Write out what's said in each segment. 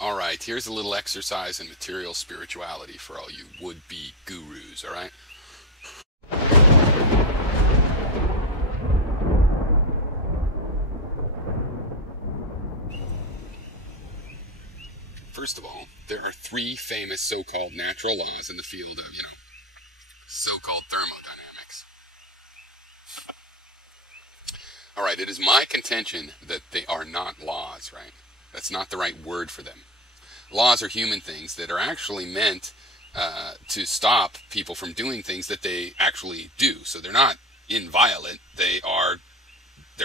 All right, here's a little exercise in material spirituality for all you would-be gurus, all right? First of all, there are three famous so-called natural laws in the field of, so-called thermodynamics. All right, it is my contention that they are not laws, right? That's not the right word for them. Laws are human things that are actually meant to stop people from doing things that they actually do. So they're not inviolate. They're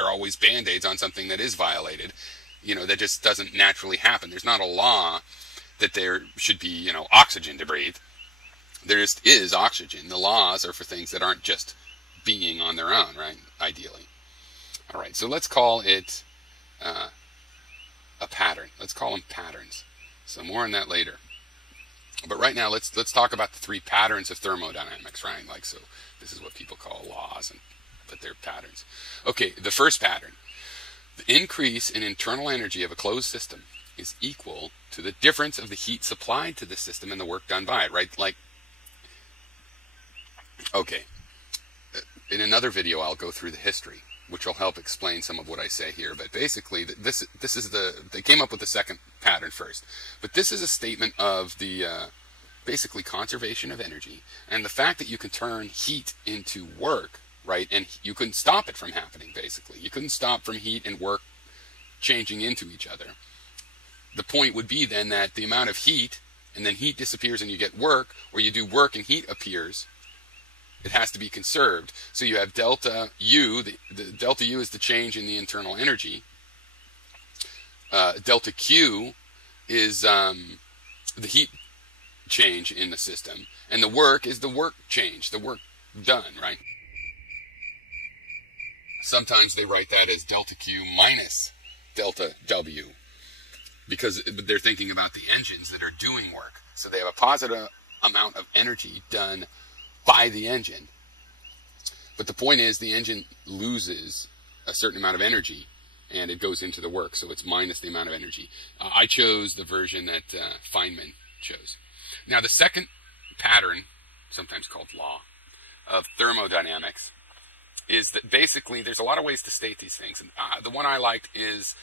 always band-aids on something that is violated. That just doesn't naturally happen. There's not a law that there should be, oxygen to breathe. There just is oxygen. The laws are for things that aren't just being on their own, right? Ideally. All right, so let's call it a pattern. Let's call them patterns. So more on that later. But right now, let's talk about the three patterns of thermodynamics, right? So this is what people call laws, but they're patterns. Okay, the first pattern. The increase in internal energy of a closed system is equal to the difference of the heat supplied to the system and the work done by it, right? Okay, in another video I'll go through the history, which will help explain some of what I say here. But basically, they came up with the second pattern first. But this is a statement of the basically conservation of energy and the fact that you can turn heat into work, right? And you couldn't stop it from happening, basically. You couldn't stop from heat and work changing into each other. The point would be then that the amount of heat, and then heat disappears and you get work, or you do work and heat appears, it has to be conserved. So you have delta U. The delta U is the change in the internal energy. Delta Q is the heat change in the system. And the work is the work change, the work done, right? Sometimes they write that as delta Q minus delta W, because they're thinking about the engines that are doing work. So they have a positive amount of energy done by the engine. But the point is, the engine loses a certain amount of energy and it goes into the work, so it's minus the amount of energy. I chose the version that Feynman chose. Now the second pattern, sometimes called law, of thermodynamics is that basically there's a lot of ways to state these things. And, the one I liked is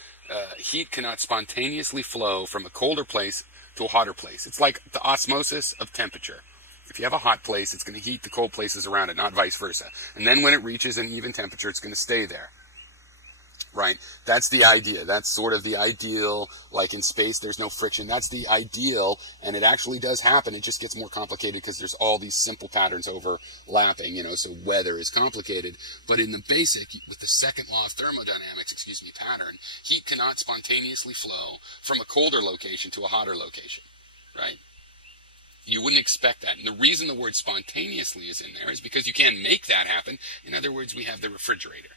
heat cannot spontaneously flow from a colder place to a hotter place. It's like the osmosis of temperature. If you have a hot place, it's going to heat the cold places around it, not vice versa. And then when it reaches an even temperature, it's going to stay there. Right? That's the idea. That's sort of the ideal. Like in space, there's no friction. That's the ideal, and it actually does happen. It just gets more complicated because there's all these simple patterns overlapping, so weather is complicated. But in the basic, with the second law of thermodynamics, pattern, heat cannot spontaneously flow from a colder location to a hotter location. Right? You wouldn't expect that. And the reason the word spontaneously is in there is because you can't make that happen. In other words, we have the refrigerator.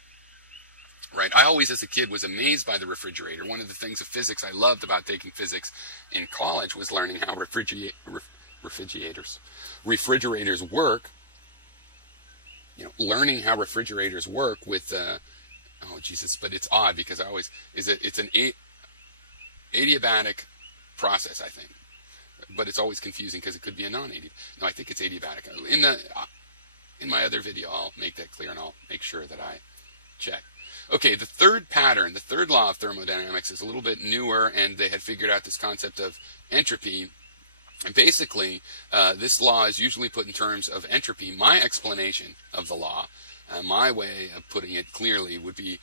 Right? I always, as a kid, was amazed by the refrigerator. One of the things of physics I loved about taking physics in college was learning how refrigerators work. Learning how refrigerators work with, but it's odd because it's an adiabatic process, I think. But it's always confusing because it could be a non-adiabatic. No, I think it's adiabatic. In my other video, I'll make that clear and I'll make sure that I check. Okay, the third pattern, the third law of thermodynamics is a little bit newer, and they had figured out this concept of entropy. And basically, this law is usually put in terms of entropy. My explanation of the law, my way of putting it clearly, would be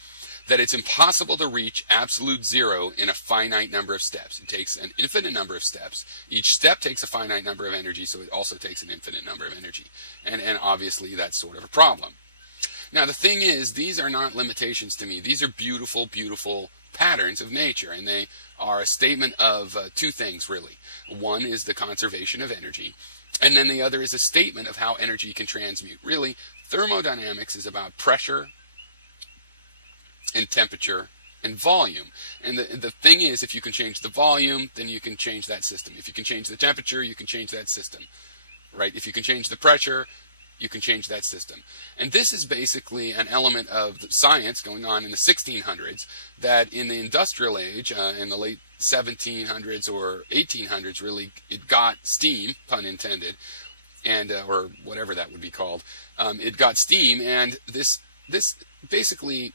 that it's impossible to reach absolute zero in a finite number of steps. It takes an infinite number of steps. Each step takes a finite number of energy, so it also takes an infinite number of energy. And obviously, that's sort of a problem. Now, the thing is, these are not limitations to me. These are beautiful, beautiful patterns of nature, and they are a statement of two things, really. One is the conservation of energy, and then the other is a statement of how energy can transmute. Really, thermodynamics is about pressure and temperature and volume. And the thing is, if you can change the volume, then you can change that system. If you can change the temperature, you can change that system. Right? If you can change the pressure, you can change that system. And this is basically an element of science going on in the 1600s that in the industrial age, in the late 1700s or 1800s, really, it got steam, pun intended, and or whatever that would be called. It got steam, and this basically,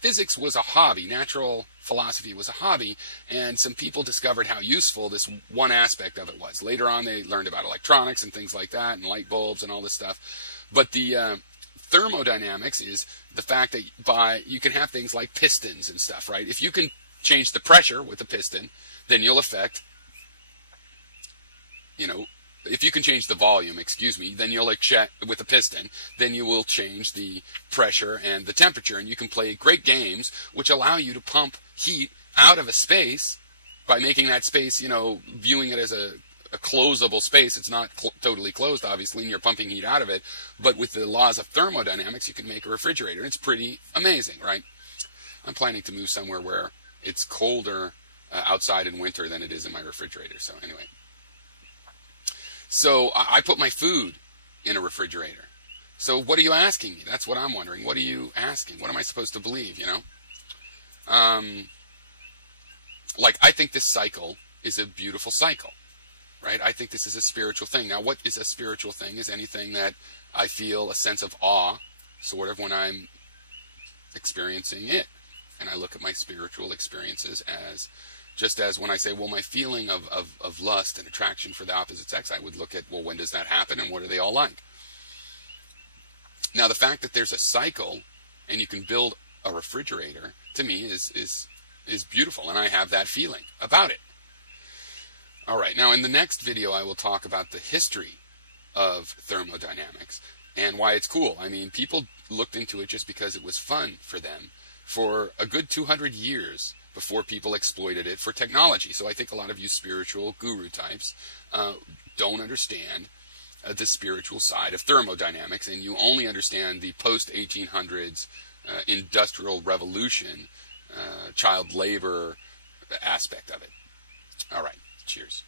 physics was a hobby. Natural philosophy was a hobby, and some people discovered how useful this one aspect of it was. Later on, they learned about electronics and things like that, and light bulbs and all this stuff. But the thermodynamics is the fact that you can have things like pistons and stuff, right? If you can change the pressure with a piston, then you'll affect, if you can change the volume, then you'll with a piston, then you will change the pressure and the temperature, and you can play great games which allow you to pump heat out of a space by making that space, viewing it as a closable space. It's not totally closed, obviously, and you're pumping heat out of it, but with the laws of thermodynamics, you can make a refrigerator. It's pretty amazing, right? I'm planning to move somewhere where it's colder outside in winter than it is in my refrigerator, so anyway. So I put my food in a refrigerator. So what are you asking me? That's what I'm wondering. What are you asking? What am I supposed to believe, I think this cycle is a beautiful cycle, right? I think this is a spiritual thing. Now, what is a spiritual thing is anything that I feel a sense of awe, sort of, when I'm experiencing it. And I look at my spiritual experiences just as when I say, well, my feeling of lust and attraction for the opposite sex, I would look at, well, when does that happen and what are they all like? Now, the fact that there's a cycle and you can build a refrigerator, to me, is beautiful, and I have that feeling about it. All right, now in the next video, I will talk about the history of thermodynamics and why it's cool. I mean, people looked into it just because it was fun for them for a good 200 years before people exploited it for technology. So I think a lot of you spiritual guru types don't understand the spiritual side of thermodynamics, and you only understand the post-1800s industrial revolution, child labor aspect of it. All right, cheers.